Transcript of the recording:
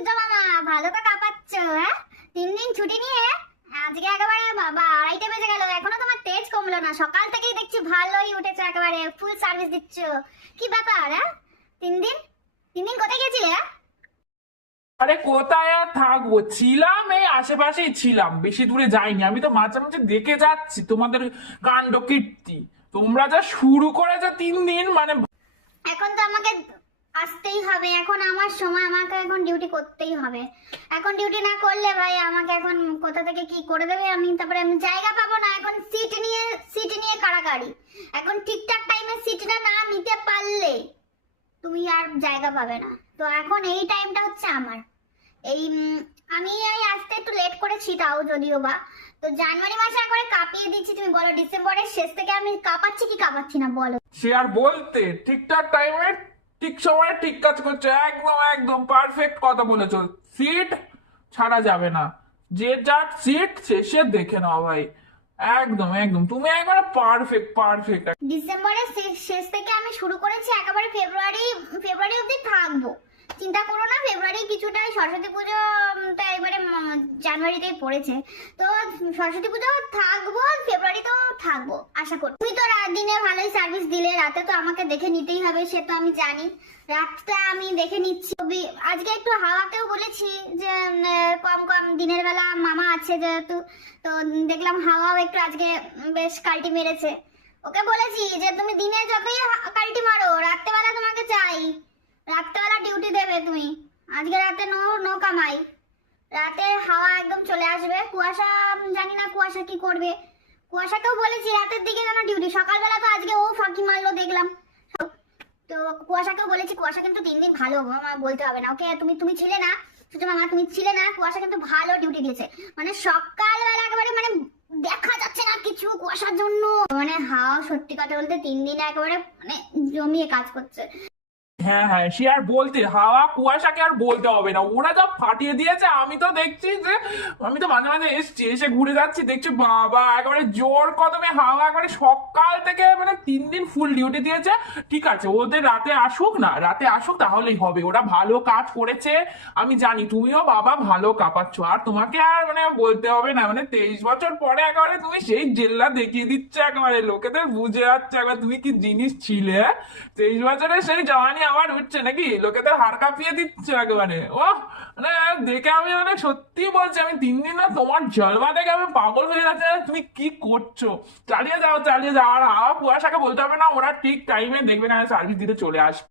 সূর্য মামা, ভালো তো কাঁপাচ্ছ। হ্যাঁ, 3 দিন ছুটি নিয়ে আজকে একেবারে বাবা 2:30 বেজে গেল, এখনো তোমার তেজ কমলো না। সকাল থেকেই দেখছি ভালোই উঠেছো, একেবারে ফুল সার্ভিস দিচ্ছ। কি ব্যাপার? হ্যাঁ, 3 দিন 3 দিন কোথায় গেছিলে? আরে কোথায় আর থাকবো, ছিলাম এই আশেপাশেই ছিলাম, বেশি দূরে যাইনি। আমি তো মাঝে মাঝে দেখে যাচ্ছি তোমাদের কাণ্ড কীর্তি। তোমরা যা শুরু করেছো 3 দিন, মানে এখন তো আমাকে আসতেই হবে, এখন আমার সময়, আমাকে এখন ডিউটি করতেই হবে। এখন ডিউটি না করলে ভাই আমাকে এখন কোথা থেকে কি করে দেবে, আমি তারপরে আমি জায়গা পাবো না। এখন সিট নিয়ে কাড়াকাড়ি। এখন ঠিকঠাক টাইমে সিটটা না নিতে পারলে তুমি আর জায়গা পাবে না। তো এখন এই টাইমটা হচ্ছে আমার। এই আমি এই আসতে একটু লেট করেছি তাও যদিও বা। তো জানুয়ারি মাসে একবারে কাঁপিয়ে দিচ্ছি, তুমি বলো ডিসেম্বরের শেষ থেকে আমি কাঁপাচ্ছি কি কাঁপাচ্ছি না বলো। সে আর বলতে, ঠিকঠাক টাইমে ঠিক সময়ে ঠিক কাজ করছে, একদম একদম পারফেক্ট কথা বলেছো। সিট ছাড়া যাবে না, যে যার সিট সে দেখে নাও ভাই। একদম একদম তুমি একবারে পারফেক্ট পারফেক্ট। ডিসেম্বরের শেষ থেকে আমি শুরু করেছি, একেবারে ফেব্রুয়ারি অবধি থাকবো। চিন্তা করো না, ফেব্রুয়ারি কিছুটা সরস্বতী পুজো তো এবারে জানুয়ারিতেই পড়েছে। তো সরস্বতী পুজো থাকবো, ফেব্রুয়ারিতেও থাকবো আশা করি। তুমি তো দিনে ভালোই সার্ভিস দিলে, রাতে তো আমাকে দেখে নিতেই হবে, সে তো আমি জানি। রাতটা আমি দেখে নিচ্ছি। আজকে একটু হাওয়াকেও বলেছি যে কম কম দিনের বেলা মামা আছে যেহেতু, তো দেখলাম হাওয়াও একটু আজকে বেশ কালটি মেরেছে। ওকে বলেছি যে তুমি দিনে যতই কালটি মারো, রাত্রেবেলা তোমাকে চাই, রাত্রেবেলা ডিউটি দেবে তুমি। আজকে রাতে নো নো কামাই। রাতে হাওয়া একদম চলে আসবে, কুয়াশা জানি না কুয়াশা কি করবে। কুয়াশাকেও বলেছি রাতের দিকে যেন ডিউটি, সকালবেলা তো আজকে ও ফাঁকি মারলো দেখলাম। তো কুয়াশাকেও বলেছি, কুয়াশা কিন্তু 3 দিন ভালো বলতে হবে না ওকে। তুমি তুমি ছিলে না সূর্য মামা, তুমি ছিলে না, কুয়াশা কিন্তু ভালো ডিউটি দিয়েছে। মানে সকালবেলা একেবারে মানে দেখা যাচ্ছে না কিছু কুয়াশার জন্য। মানে হাওয়া সত্যি কথা বলতে 3 দিনে একেবারে মানে জমিয়ে কাজ করছে। হ্যাঁ হ্যাঁ, সে আর বলতে, হাওয়া কুয়াশাকে আর বলতে হবে না, ওরা যা ফাটিয়ে দিয়েছে। আমি তো দেখছি যে, আমি তো মাঝে মাঝে এসছি, এসে ঘুরে যাচ্ছি, দেখছি বাবা একেবারে জোর কদমে হাওয়া একেবারে সকাল থেকে, মানে 3 দিন ফুল ডিউটি দিয়েছে। ঠিক আছে, ওদের রাতে আসুক না, রাতে আসুক তাহলেই হবে। ওরা ভালো কাজ করেছে আমি জানি, তুমিও বাবা ভালো কাঁপাচ্ছ। আর তোমাকে আর মানে বলতে হবে না, মানে 23 বছর পরে একেবারে তুমি সেই জেল্লা দেখিয়ে দিচ্ছে, একেবারে লোকেদের বুঝে যাচ্ছে একবার তুমি কি জিনিস ছিলে। 23 বছরের সেই জওয়ানি আমার উঠছে নাকি, লোকেদের হাড় কাঁপিয়ে দিচ্ছে একেবারে। ও মানে দেখে আমি মানে সত্যি বলছি, আমি 3 দিন না তোমার জলবা দেখে আমি পাগল হয়ে যাচ্ছে। তুমি কি করছো, চালিয়ে যাও চালিয়ে যাও। আর হাওয়া কুয়াশাকে বলতে হবে না, ওরা ঠিক টাইমে দেখবে না সার্ভিস দিতে চলে আসবে।